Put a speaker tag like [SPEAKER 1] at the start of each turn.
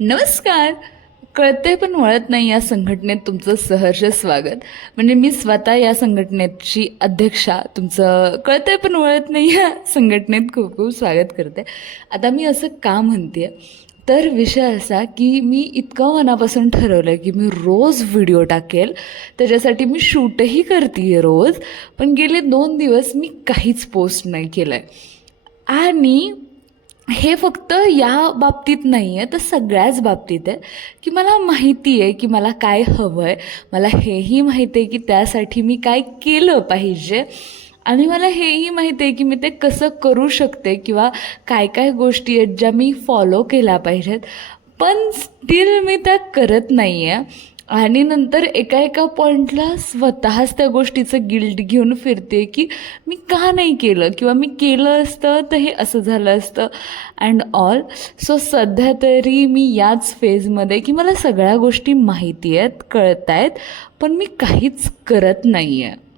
[SPEAKER 1] नमस्कार. कळते पण वळत नाही या संघटनेत तुमचं सहर्ष स्वागत. म्हणजे मी स्वतः या संघटनेची अध्यक्षा तुमचं कळते पण वळत नाही या संघटनेत खूप खूप स्वागत करते. आता मी असं का म्हणते तर विषय असा की मी इतकं मनापासून ठरवलं की मी रोज व्हिडिओ टाकेल त्याच्यासाठी मी शूटही करते रोज पण गेले दोन दिवस मी काहीच पोस्ट नाही केलं आहे आणि हे फक्त या बाबतीत नाही आहे तर सगळ्याच बाबतीत आहे. की मला माहिती आहे की मला काय हवं आहे मला हेही माहिती आहे की त्यासाठी मी काय केलं पाहिजे. आणि मला हेही माहिती आहे की मी ते कसं करू शकते किंवा काय काय गोष्टी आहेत ज्या मी फॉलो केल्या पाहिजेत. पण स्टील मी त्या करत नाही आहे आणि नंतर एका एका पॉईंटला स्वतःच त्या गोष्टीचं गिल्ट घेऊन फिरते की मी का नाही केलं किंवा मी केलं असतं तर हे असं झालं असतं. अँड ऑल सो सध्या तरी मी याच फेजमध्ये की मला सगळ्या गोष्टी माहिती आहेत कळत आहेत पण मी काहीच करत नाही आहे